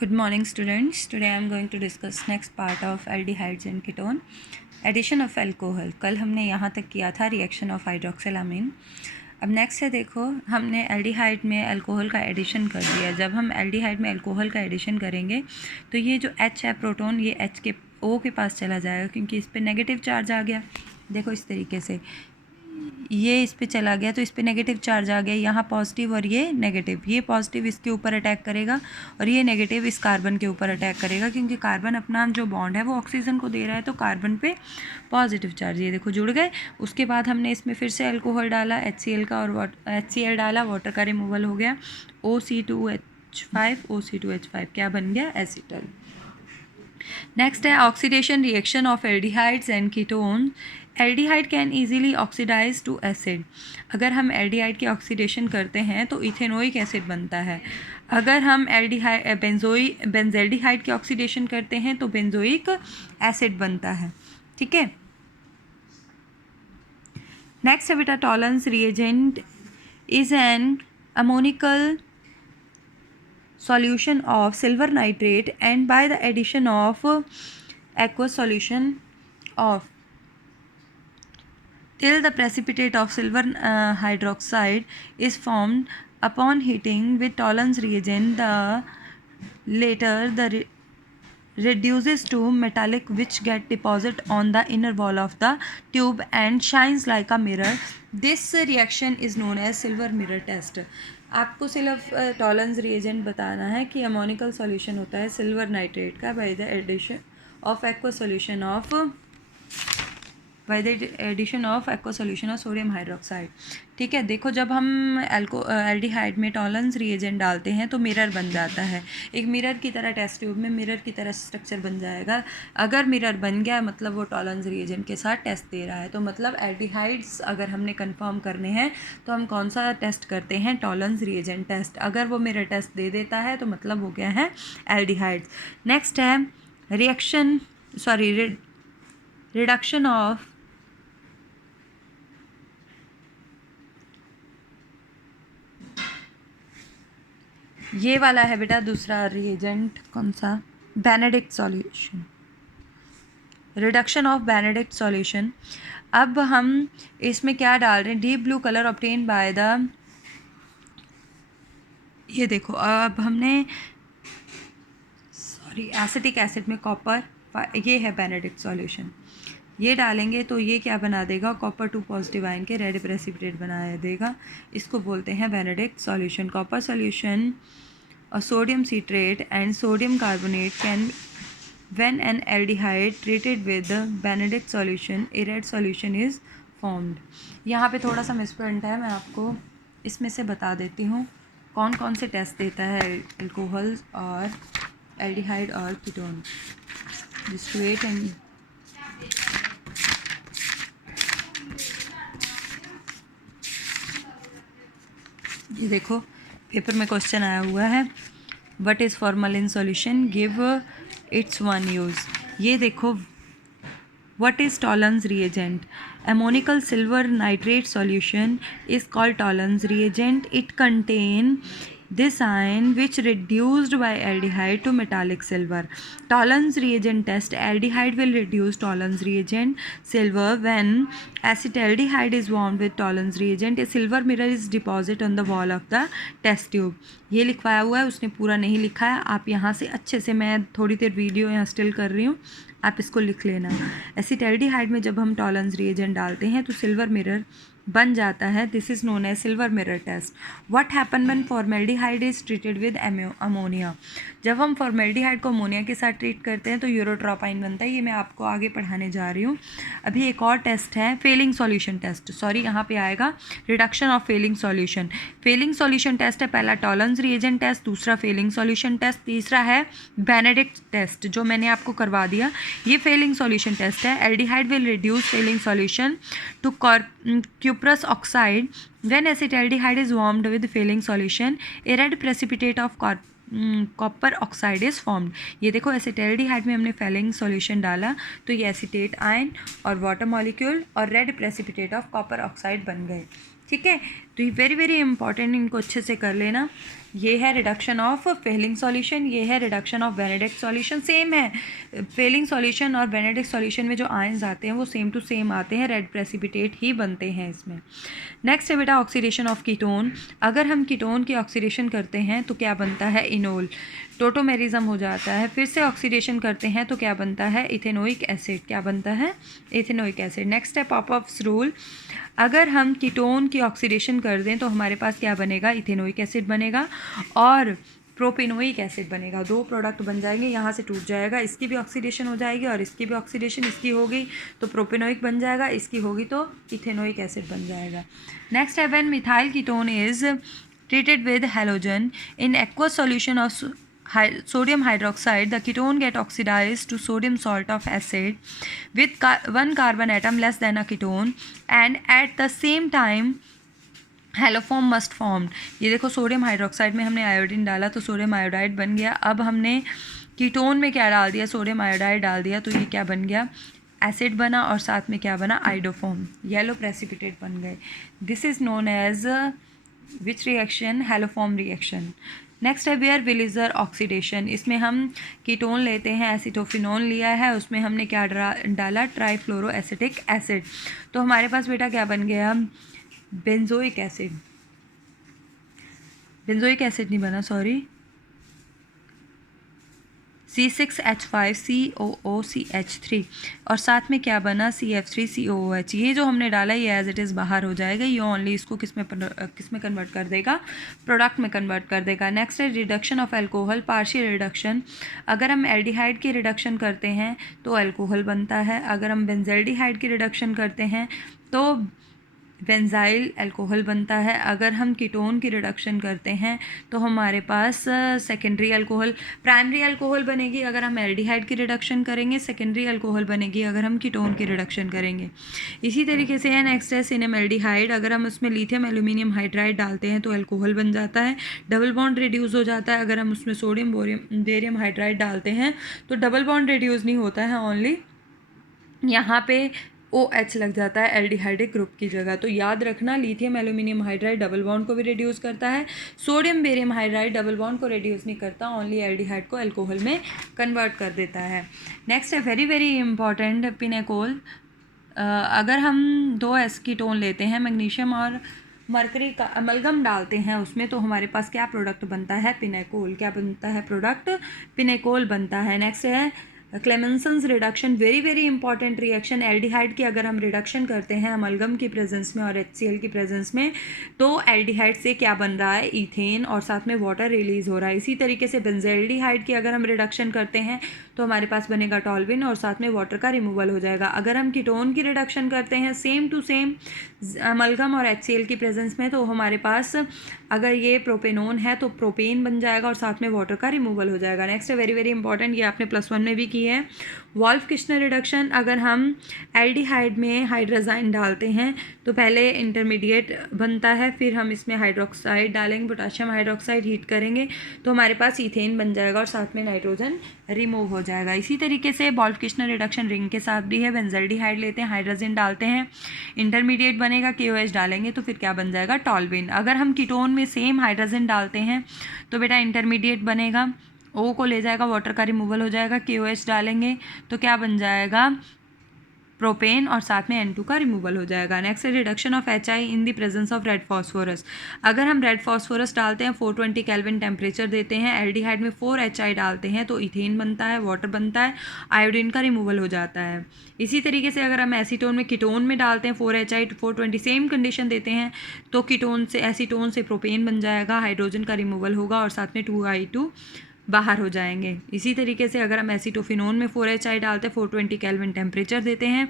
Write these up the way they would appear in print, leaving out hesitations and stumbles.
Good morning, students. Today I am going to discuss next part of aldehydes and ketone. Addition of alcohol. कल हमने यहाँ तक किया था रिएक्शन ऑफ हाइड्रोक्सिलामीन. अब नेक्स्ट है, देखो हमने एल्डिहाइड में अल्कोहल का एडिशन कर दिया. जब हम एल्डिहाइड में अल्कोहल का एडिशन करेंगे तो ये जो H है प्रोटॉन, ये H के O के पास चला जाएगा क्योंकि इस पर नेगेटिव चार्ज आ गया. देखो इस तरीके से ये इस पे चला गया तो इस पे नेगेटिव चार्ज आ गया. यहाँ पॉजिटिव और ये नेगेटिव, ये पॉजिटिव इसके ऊपर अटैक करेगा और ये नेगेटिव इस कार्बन के ऊपर अटैक करेगा क्योंकि कार्बन अपना जो बॉन्ड है वो ऑक्सीजन को दे रहा है, तो कार्बन पे पॉजिटिव चार्ज, ये देखो जुड़ गए. उसके बाद हमने इसमें फिर से अल्कोहल डाला, HCl का, और HCl डाला, वाटर का रिमूवल हो गया. OC2H5 OC2H5 क्या बन गया? एसीटल. नेक्स्ट है oxidation reaction of aldehydes and ketone. Aldehyde can easily oxidise to acid. अगर हम एल्डिहाइड की ऑक्सीडेशन करते हैं तो इथेनोइक एसिड बनता है. अगर हम बेंजेल्डिहाइड की ऑक्सीडेशन करते हैं तो बेंजोइक एसिड बनता है. ठीक है. नेक्स्ट है बेटा, tolerance reagent is an ammoniacal solution of silver nitrate and by the addition of aqueous solution of till the precipitate of silver hydroxide is formed. Upon heating with tolerance reagent, the later reduces to metallic which get deposit on the inner wall of the tube and shines like a mirror. This reaction is known as silver mirror test. आपको सिर्फ tolerance reagent बताना है कि ammoniacal solution होता है silver nitrate का by the addition of aqua solution of sodium hydroxide. ठीक है. देखो जब हम एल्डिहाइड में टॉलरेंस रिएजेंट डालते हैं तो मिरर बन जाता है. एक मिरर की तरह टेस्ट ट्यूब में मिरर की तरह स्ट्रक्चर बन जाएगा. अगर मिरर बन गया मतलब वो टॉलरेंस रिएजेंट के साथ टेस्ट दे रहा है. तो मतलब एल्डिहाइड्स अगर हमने कंफर्म करने हैं तो हम कौन सा टेस्ट करते हैं? Tollens reagent test. अगर वो मिरर टेस्ट दे देता है तो मतलब हो गया है एल्डिहाइड्स. नेक्स्ट है रिडक्शन ऑफ ये वाला है बेटा दूसरा रिएजेंट. कौन सा? Benedict solution. Reduction of Benedict solution. अब हम इसमें क्या डाल रहे हैं? Deep blue colour obtain by the, ये देखो अब हमने एसिटिक एसिड में कॉपर, ये है बेनेडिक्ट सॉल्यूशन, ये डालेंगे तो ये क्या बना देगा? कॉपर 2 पॉजिटिव आयन के रेड प्रेसिपिटेट बना देगा. इसको बोलते हैं बेनेडिक्ट सॉल्यूशन. कॉपर सॉल्यूशन और sodium citrate and sodium carbonate can when an aldehyde treated with Benedict solution A red solution is formed. यहाँ पे थोड़ा सा मिसप्रिंट है, मैं आपको इसमें से बता देती हूँ कौन कौन से टेस्ट देता है अल्कोहल और एल्डिहाइड और कीटोन. जस्ट वेट एंड ये देखो पेपर में क्वेश्चन आया हुआ है, what is formalin solution, give its one use. ये देखो, what is tolerance reagent? ammonical silver nitrate solution is called tolerance reagent. It contain this ion which reduced by aldehyde to metallic silver. Tolerance reagent test. Aldehyde will reduce tolerance reagent silver when acetaldehyde is warmed with tolerance reagent. A silver mirror is deposited on the wall of the test tube. ये लिखवाया हुआ है, उसने पूरा नहीं लिखा है. आप यहाँ से अच्छे से, मैं थोड़ी देर वीडियो यहाँ स्टिल कर रही हूँ, आप इसको लिख लेना. एसिटाल्डिहाइड में जब हम टॉलरेंस रिएजेंट डालते हैं तो सिल्वर मिरर बन जाता है. This is known as silver mirror test. What happen when formaldehyde is treated with ammonia. जब हम फॉर्मेल्डिहाइड को अमोनिया के साथ ट्रीट करते हैं तो यूरोट्रोपाइन बनता है. ये मैं आपको आगे पढ़ाने जा रही हूँ. अभी एक और टेस्ट है फेलिंग सॉल्यूशन टेस्ट. यहाँ पे आएगा reduction of Fehling solution. Fehling solution test है पहला टॉलरेंस रिएजेंट टेस्ट, दूसरा फेलिंग सॉल्यूशन टेस्ट, तीसरा है बेनेडिक्ट टेस्ट जो मैंने आपको करवा दिया. ये फेलिंग सॉल्यूशन टेस्ट है. Aldehyde will reduce Fehling solution to cuprous oxide. When acetaldehyde is warmed with failing solution, a red precipitate of copper oxide is formed. ये देखो एसिटाल्डिहाइड में हमने फेलिंग सॉल्यूशन डाला तो ये एसीटेट आयन और water molecule और red precipitate of copper oxide बन गए. ठीक है. तो ये वेरी वेरी इंपॉर्टेंट, इनको अच्छे से कर लेना. ये है रिडक्शन ऑफ फेलिंग सॉल्यूशन, ये है reduction of Benedict solution. Same है, फेलिंग सॉल्यूशन और बेनेडिक्ट सॉल्यूशन में जो आयंस आते हैं वो सेम टू सेम आते हैं, रेड प्रेसिपिटेट ही बनते हैं इसमें। नेक्स्ट है बेटा ऑक्सीडेशन ऑफ कीटोन। अगर हम कीटोन की ऑक्सीडेशन करते हैं तो क्या बनता है, इनोल, टोटोमेरिज्म हो जाता है। फिर से ऑक्सीडेशन करते हैं तो क्या बनता है, इथेनोइक एसिड, क्या बनता है, इथेनोइक एसिड। नेक्स्ट है पॉपअप्स रूल। अगर हम कीटोन की ऑक्सीडेशन कर दें तो हमारे पास क्या बनेगा, इथेनोइक एसिड बनेगा और प्रोपेनोइक एसिड बनेगा। दो प्रोडक्ट बन जाएंगे, यहाँ से टूट जाएगा, इसकी भी ऑक्सीडेशन हो जाएगी और इसकी भी ऑक्सीडेशन, इसकी होगी तो प्रोपेनोइक बन जाएगा, इसकी होगी तो इथेनोइक एसिड बन जाएगा। नेक्स्ट है when methyl ketone is treated with halogen in aqueous solution of sodium hydroxide, the ketone get oxidized to sodium salt of acid with one carbon atom less than a ketone, and at the same time haloform must form. ये देखो sodium hydroxide में हमने iodine डाला तो sodium iodide बन गया। अब हमने कीटोन में क्या डाल दिया, सोडियम आयोडाइड डाल दिया, तो ये क्या बन गया, एसिड बना और साथ में क्या बना, आइडोफॉर्म, येलो प्रेसिपिटेट बन गए। This is known as which reaction, haloform reaction. Next है वेयर विलिजर ऑक्सीडेशन। इसमें हम कीटोन लेते हैं, एसिटोफिनोन लिया है, उसमें हमने क्या डाला, ट्राईफ्लोरो एसिटिक एसिड, तो हमारे पास बेटा क्या बन गया, बेंजोइक एसिड, बेंजोइक एसिड नहीं बना, सॉरी, C6H5COOCH3 और साथ में क्या बना, CF3COOH। ये जो हमने डाला ये एज इट इज़ बाहर हो जाएगा, ये ओनली इसको किस में कन्वर्ट कर देगा, प्रोडक्ट में कन्वर्ट कर देगा। नेक्स्ट है reduction of alcohol, partial reduction. अगर हम एल्डिहाइड की रिडक्शन करते हैं तो अल्कोहल बनता है, अगर हम बेंजल्डिहाइड की रिडक्शन करते हैं तो बेंजाइल अल्कोहल बनता है। अगर हम कीटोन की रिडक्शन करते हैं तो हमारे पास सेकेंडरी अल्कोहल, प्राइमरी अल्कोहल बनेगी अगर हम एल्डिहाइड की रिडक्शन करेंगे, सेकेंडरी अल्कोहल बनेगी अगर हम कीटोन की रिडक्शन करेंगे। इसी तरीके से है नेक्स्ट है सिनेमेल्डिहाइड। अगर हम उसमें लिथियम एल्यूमिनियम हाइड्राइड डालते हैं तो अल्कोहल बन जाता है, डबल बॉन्ड रिड्यूस हो जाता है। अगर हम उसमें सोडियम बेरियम हाइड्राइड डालते हैं तो डबल बॉन्ड रिड्यूस नहीं होता है, ओनली यहाँ पे OH लग जाता है एल्डिहाइडिक ग्रुप की जगह। तो याद रखना, lithium aluminium hydride double bond को भी रिड्यूस करता है, sodium barium hydride double bond को रिड्यूस नहीं करता, ओनली एल्डिहाइड को अल्कोहल में कन्वर्ट कर देता है। नेक्स्ट है वेरी वेरी इंपॉर्टेंट, पिनेकोल। अगर हम 2 एस्कीटोन लेते हैं, मैग्नीशियम और मरकरी का अमलगम डालते हैं उसमें, तो हमारे पास क्या प्रोडक्ट बनता है, पिनेकोल। क्या बनता है प्रोडक्ट, पिनेकोल बनता है। नेक्स्ट है Clemmensen's reduction, very very important reaction. Aldehyde की अगर हम रिडक्शन करते हैं अमलगम की प्रेजेंस में और HCl की प्रेजेंस में, तो एल्डिहाइड से क्या बन रहा है, ईथेन, और साथ में वाटर रिलीज हो रहा है। इसी तरीके से बेंजल्डिहाइड की अगर हम रिडक्शन करते हैं तो हमारे पास बनेगा टॉल्विन और साथ में वाटर का रिमूवल हो जाएगा। अगर हम कीटोन की रिडक्शन करते हैं सेम टू सेम अमलगम और HCl की प्रेजेंस में, तो हमारे पास अगर ये प्रोपेनोन है तो प्रोपेन बन जाएगा और साथ में वाटर का रिमूवल हो जाएगा। नेक्स्ट है वेरी वेरी इंपॉर्टेंट, ये आपने +1 में भी की है, वॉल्फ-किश्नर रिडक्शन। अगर हम एल्डिहाइड में हाइड्रोजाइन डालते हैं तो पहले इंटरमीडिएट बनता है, फिर हम इसमें हाइड्रोक्साइड डालेंगे, पोटाशियम हाइड्रोक्साइड, हीट करेंगे तो हमारे पास ईथेन बन जाएगा और साथ में नाइट्रोजन रिमूव हो जाएगा। इसी तरीके से वॉल्फ-किश्नर रिडक्शन रिंग के साथ भी है। बेंजल्डिहाइड लेते हैं, हाइड्रोजन डालते हैं, इंटरमीडिएट बनेगा, KOH डालेंगे तो फिर क्या बन जाएगा, टॉल्विन। अगर हम कीटोन में सेम हाइड्रोजन डालते हैं तो बेटा इंटरमीडिएट बनेगा, O को ले जाएगा, वाटर का रिमूवल हो जाएगा, KOH डालेंगे तो क्या बन जाएगा, प्रोपेन, और साथ में N2 का रिमूवल हो जाएगा। नेक्स्ट है reduction of HI in the presence of red phosphorus. अगर हम रेड फॉस्फोरस डालते हैं, 420 केल्विन टेम्परेचर देते हैं, एल्डिहाइड में 4 HI डालते हैं तो इथेन बनता है, वाटर बनता है, आयोडीन का रिमूवल हो जाता है। इसी तरीके से अगर हम एसीटोन में कीटोन में डालते हैं 4 HI 420 सेम कंडीशन देते हैं तो कीटोन से एसीटोन से प्रोपेन बन जाएगा, हाइड्रोजन का रिमूवल होगा और साथ में 2I2 बाहर हो जाएंगे। इसी तरीके से अगर हम एसीटोफिनोन में 4 HI डालते हैं, 420 केल्विन टेम्परेचर देते हैं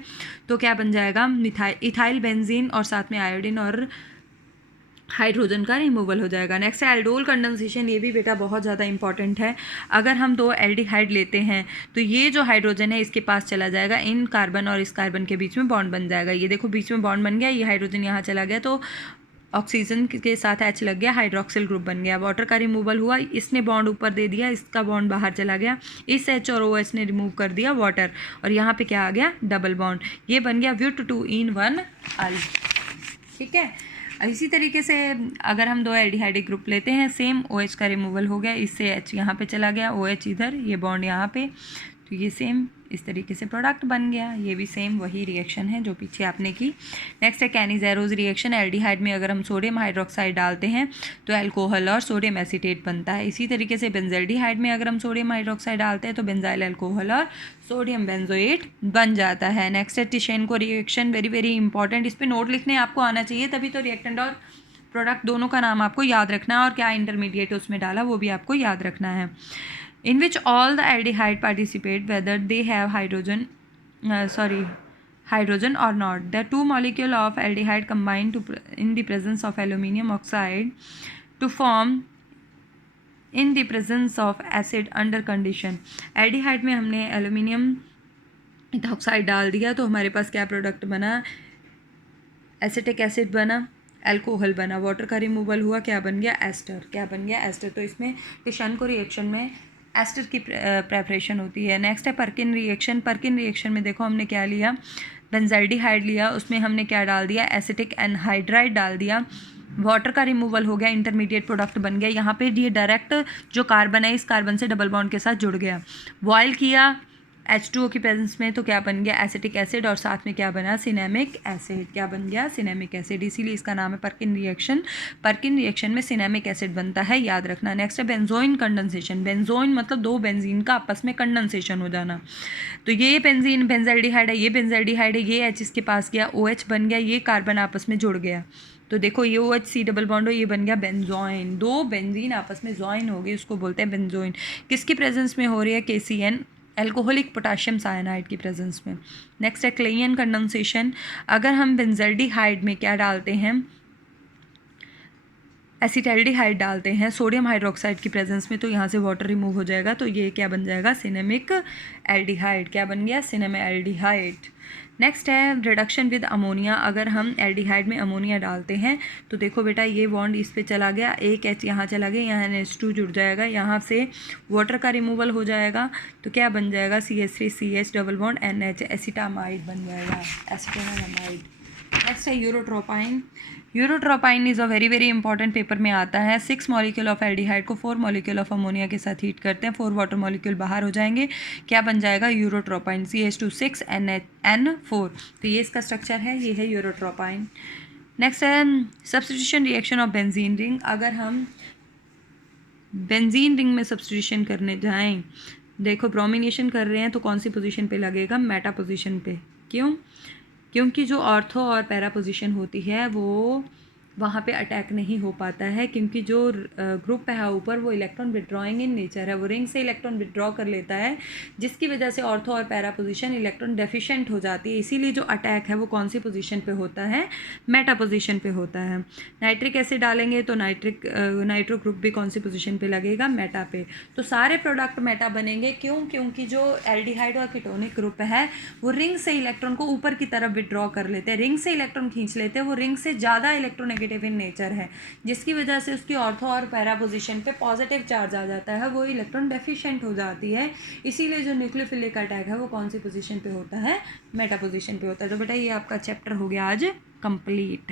तो क्या बन जाएगा, इथाइल बेंजीन और साथ में आयोडीन और हाइड्रोजन का रिमूवल हो जाएगा। नेक्स्ट है एल्डोल कंडेंसेशन, ये भी बेटा बहुत ज़्यादा इंपॉर्टेंट है। अगर हम 2 एल्डिहाइड लेते हैं तो ये जो हाइड्रोजन है इसके पास चला जाएगा, इन कार्बन और इस कार्बन के बीच में बॉन्ड बन जाएगा। ये देखो बीच में बॉन्ड बन गया, ये हाइड्रोजन यहाँ चला गया तो ऑक्सीजन के साथ H लग गया, हाइड्रोक्सिल ग्रुप बन गया, वाटर का रिमूवल हुआ, इसने बॉन्ड ऊपर दे दिया, इसका बॉन्ड बाहर चला गया, इस H और OH ने रिमूव कर दिया वाटर, और यहाँ पे क्या आ गया, डबल बॉन्ड, ये बन गया But2 in 1 I। ठीक है। इसी तरीके से अगर हम दो एल्डिहाइड ग्रुप लेते हैं, सेम OH का रिमूवल हो गया, इससे H यहाँ पे चला गया, OH इधर, ये बॉन्ड यहाँ पे, तो ये सेम इस तरीके से प्रोडक्ट बन गया। ये भी सेम वही रिएक्शन है जो पीछे आपने की। नेक्स्ट है कैनी-ज़ेरोज़ रिएक्शन। एल्डिहाइड में अगर हम सोडियम हाइड्रोक्साइड डालते हैं तो अल्कोहल और सोडियम एसीटेट बनता है। इसी तरीके से बेंजल्डिहाइड में अगर हम सोडियम हाइड्रोक्साइड डालते हैं तो बेंजाइल अल्कोहल और सोडियम बेंजोएट बन जाता है। नेक्स्ट है टिशेनको रिएक्शन, वेरी वेरी इंपॉर्टेंट, इस पर नोट लिखने आपको आना चाहिए, तभी तो रिएक्टेंट और प्रोडक्ट दोनों का नाम आपको याद रखना है और क्या इंटरमीडिएट उसमें डाला वो भी आपको याद रखना है। In which all the aldehyde participate whether they have hydrogen or not. The two molecule of aldehyde combine in the presence of aluminium oxide to form in the presence of acid under condition. aldehyde में हमने aluminium oxide डाल दिया तो हमारे पास क्या product बना, acetic acid बना, alcohol बना, वाटर का रिमूवल हुआ, क्या बन गया, एस्टर। क्या बन गया, एस्टर। तो इसमें टिशेनको रिएक्शन में एस्टर की प्रेपरेशन होती है। नेक्स्ट है पर्किन रिएक्शन। पर्किन रिएक्शन में देखो हमने क्या लिया, बेंजाल्डिहाइड लिया, उसमें हमने क्या डाल दिया, एसिटिक एनहाइड्राइड डाल दिया, वाटर का रिमूवल हो गया, इंटरमीडिएट प्रोडक्ट बन गया। यहाँ पे ये डायरेक्ट जो कार्बन है इस कार्बन से डबल बॉन्ड के साथ जुड़ गया। बॉयल किया H2O की प्रेजेंस में तो क्या बन गया, एसिटिक एसिड, और साथ में क्या बना, सिनेमिक एसिड। क्या बन गया, सिनेमिक एसिड, इसीलिए इसका नाम है पर्किन रिएक्शन। पर्किन रिएक्शन में सिनेमिक एसिड बनता है, याद रखना। नेक्स्ट है बेंजोइन कंडेंसेशन। बेंजोइन मतलब दो बेंजीन का आपस में कंडेंसेशन हो जाना। तो ये बेंजीन बेंजाल्डिहाइड है, ये बेंजाल्डिहाइड है, ये H इसके पास गया, OH बन गया, ये कार्बन आपस में जुड़ गया। तो देखो ये OH C डबल बॉन्ड हो, ये बन गया बेंजोइन। दो बेंजीन आपस में जॉइन हो गई, उसको बोलते हैं बेंजोइन। किसकी प्रेजेंस में हो रही है, KCN, एल्कोहलिक पोटाशियम साइनाइड की प्रेजेंस में। नेक्स्ट है क्लेयन कंडेंसेशन। अगर हम बेंजल्डिहाइड में क्या डालते हैं, एसिटल्डिहाइड डालते हैं सोडियम हाइड्रोक्साइड की प्रेजेंस में, तो यहाँ से वाटर रिमूव हो जाएगा, तो ये क्या बन जाएगा, सिनेमिक एल्डिहाइड। क्या बन गया, सिनेमिक एल्डिहाइड। नेक्स्ट है रिडक्शन विद अमोनिया। अगर हम एल्डिहाइड में अमोनिया डालते हैं तो देखो बेटा ये बॉन्ड इस पे चला गया, एक H यहाँ चला गया, यहाँ NH2 जुड़ जाएगा, यहाँ से वाटर का रिमूवल हो जाएगा, तो क्या बन जाएगा, CH3CH double bond NH, acetamide बन जाएगा, एसिटामाइड। नेक्स्ट है urotropine. Urotropine is a very very important, paper में आता है। 6 मॉलिक्यूल ऑफ एल्डिहाइड को 4 मॉलिक्यूल ऑफ अमोनिया के साथ हीट करते हैं, 4 वाटर मॉलिक्यूल बाहर हो जाएंगे, क्या बन जाएगा, यूरोट्रोपाइन, CH2 6N4। तो ये इसका स्ट्रक्चर है, ये है यूरोट्रोपाइन। नेक्स्ट है substitution reaction of benzene ring. अगर हम बेंजीन रिंग में सब्स्टिट्यूशन करने जाएँ, देखो ब्रोमिनेशन कर रहे हैं तो कौन सी पोजीशन पे लगेगा, मेटा पोजीशन पे। क्यों, क्योंकि जो ऑर्थो और पैरा पोजीशन होती है वो वहाँ पे अटैक नहीं हो पाता है, क्योंकि जो ग्रुप है ऊपर वो इलेक्ट्रॉन विड्रॉइंग इन नेचर है, वो रिंग से इलेक्ट्रॉन विड्रॉ कर लेता है, जिसकी वजह से ऑर्थो और पैरा पोजीशन इलेक्ट्रॉन डेफिशिएंट हो जाती है। इसीलिए जो अटैक है वो कौन सी पोजीशन पे होता है, मेटा पोजीशन पे होता है। नाइट्रिक एसिड डालेंगे तो नाइट्रो ग्रुप भी कौन सी पोजीशन पे लगेगा, मेटा पे। तो सारे प्रोडक्ट मेटा बनेंगे, क्यों, क्योंकि जो एल्डिहाइड और कीटोनिक ग्रुप है वो रिंग से इलेक्ट्रॉन को ऊपर की तरफ विड्रॉ कर लेते हैं, रिंग से इलेक्ट्रॉन खींच लेते हैं, वो रिंग से ज़्यादा इलेक्ट्रोनेगेटिव इन नेचर है, जिसकी वजह से उसकी ऑर्थो और पैरा पोजीशन पे पॉजिटिव चार्ज आ जाता है, वो इलेक्ट्रॉन डेफिशिएंट हो जाती है। इसीलिए जो न्यूक्लियोफिलिक अटैक है वो कौन सी पोजीशन पे होता है, मेटा पोजीशन पे होता है। तो बेटा ये आपका चैप्टर हो गया आज कंप्लीट।